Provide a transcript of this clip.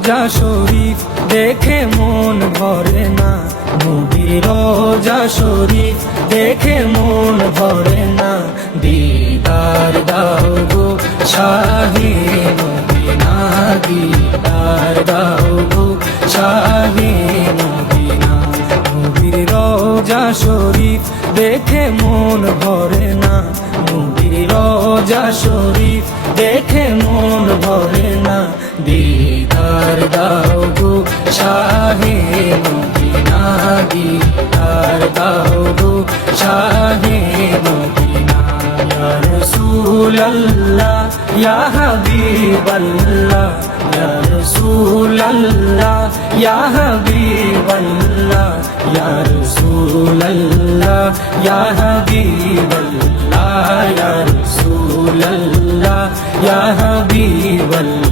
রোজা শরীফ দেখে মন ভরে না, নবীর রোজা শরীফ দেখে মন ভরে না। দিদার দাও গো শাহে মদিনা, দিদার দাও গো শাহে মদিনা। নবীর রোজা শরীফ দেখে মন ভরে না, নবীর রোজা শরীফ দেখে মন ভরে না। দিদার দাও গো শাহে মদিনা, দিদার দাও গো শাহে মদিনা। ইয়া রাসূলুল্লাহ ইয়া হাবিবাল্লাহ, ইয়া রাসূলুল্লাহ ইয়া হাবিবাল্লাহ, ইয়া রাসূলুল্লাহ ইয়া হাবিবাল্লাহ, ইয়া রাসূলুল্লাহ ইয়া হাবিবাল্লাহ।